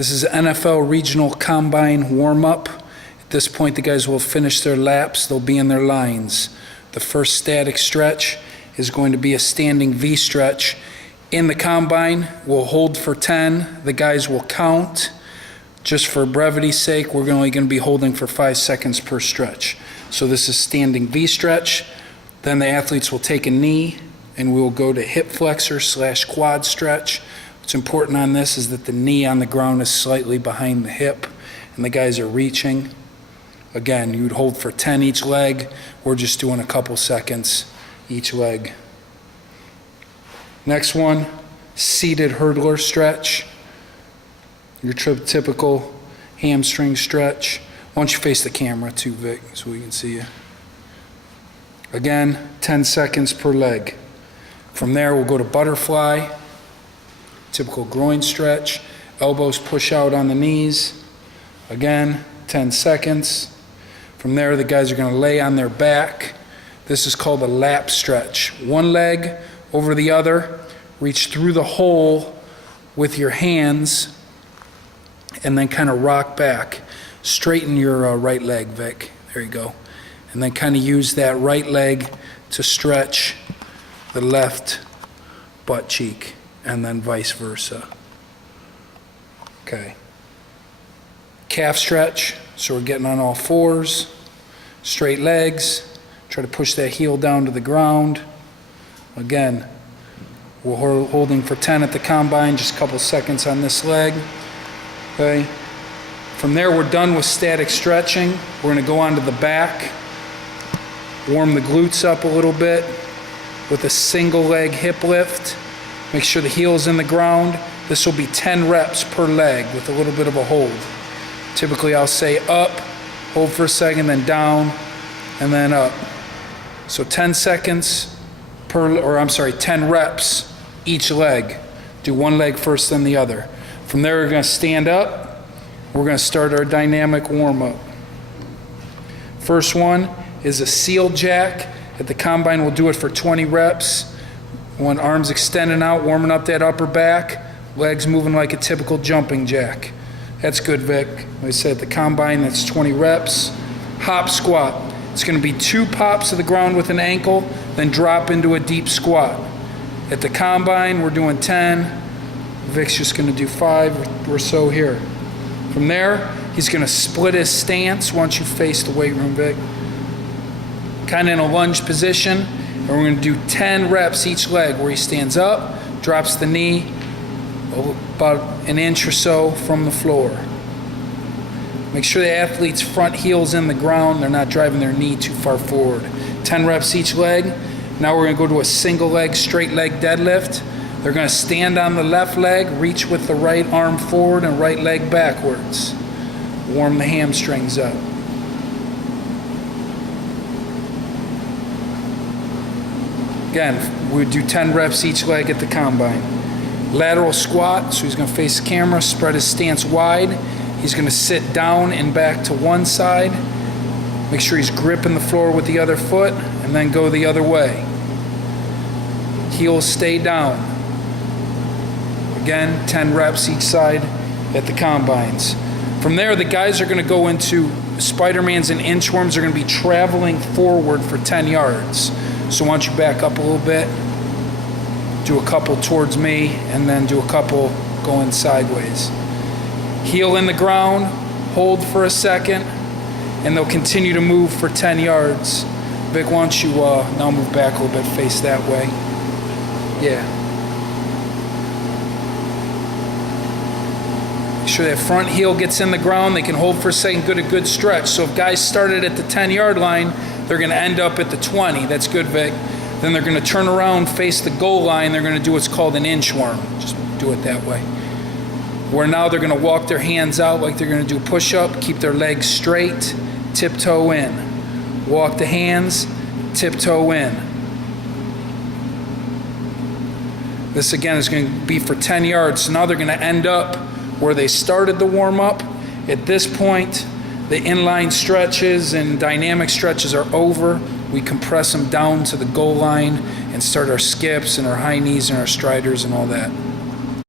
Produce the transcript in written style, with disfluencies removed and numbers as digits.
This is NFL Regional Combine warm-up. At this point, the guys will have finished their laps. They'll be in their lines. The first static stretch is going to be a standing V stretch. In the combine, we'll hold for 10. The guys will count. Just for brevity's sake, we're only going to be holding for 5 seconds per stretch. So this is standing V stretch. Then the athletes will take a knee, and we will go to hip flexor / quad stretch. What's important on this is that the knee on the ground is slightly behind the hip, and the guys are reaching. Again, you'd hold for 10 each leg. We're just doing a couple seconds each leg. Next one, seated hurdler stretch. Your typical hamstring stretch. Why don't you face the camera too, Vic, so we can see you. Again, 10 seconds per leg. From there, we'll go to butterfly, typical groin stretch. Elbows push out on the knees. Again, 10 seconds. From there, the guys are going to lay on their back. This is called a lap stretch. One leg over the other. Reach through the hole with your hands and then kind of rock back. Straighten your right leg, Vic. There you go. And then kind of use that right leg to stretch the left butt cheek, and then vice versa. Okay. Calf stretch. So we're getting on all fours. Straight legs. Try to push that heel down to the ground. Again, we're holding for 10 at the combine, just a couple seconds on this leg. Okay. From there, we're done with static stretching. We're going to go onto the back, warm the glutes up a little bit with a single leg hip lift. Make sure the heel's in the ground. This will be 10 reps per leg with a little bit of a hold. Typically, I'll say up, hold for a second, then down, and then up. So 10 seconds 10 reps each leg. Do one leg first, then the other. From there, we're going to stand up. We're going to start our dynamic warm-up. First one is a seal jack. At the combine, we'll do it for 20 reps. One arms extending out, warming up that upper back. Legs moving like a typical jumping jack. That's good, Vic. Like I said, at the combine, that's 20 reps. Hop squat. It's going to be 2 pops to the ground with an ankle, then drop into a deep squat. At the combine, we're doing 10. Vic's just going to do 5 or so here. From there, he's going to split his stance once you face the weight room, Vic. Kind of in a lunge position. And we're going to do 10 reps each leg where he stands up, drops the knee about an inch or so from the floor. Make sure the athlete's front heel's in the ground. They're not driving their knee too far forward. 10 reps each leg. Now we're going to go to a single leg, straight leg deadlift. They're going to stand on the left leg, reach with the right arm forward and right leg backwards. Warm the hamstrings up. Again, we do 10 reps each leg at the combine. Lateral squat, so he's going to face the camera, spread his stance wide. He's going to sit down and back to one side. Make sure he's gripping the floor with the other foot, and then go the other way. Heels stay down. Again, 10 reps each side at the combines. From there, the guys are going to go into Spider-Mans and inchworms. Are going to be traveling forward for 10 yards. So why don't you back up a little bit, do a couple towards me, and then do a couple going sideways. Heel in the ground, hold for a second, and they'll continue to move for 10 yards. Vic, why don't you now move back a little bit, face that way. Yeah. Make sure that front heel gets in the ground. They can hold for a second, a good stretch. So if guys started at the 10-yard line, they're going to end up at the 20. That's good, Vic. Then they're going to turn around, face the goal line. They're going to do what's called an inchworm. Just do it that way. Where now they're going to walk their hands out like they're going to do a push-up, keep their legs straight, tiptoe in. Walk the hands, tiptoe in. This again is going to be for 10 yards. So now they're going to end up where they started the warm-up. At this point, the inline stretches and dynamic stretches are over. We compress them down to the goal line and start our skips and our high knees and our striders and all that.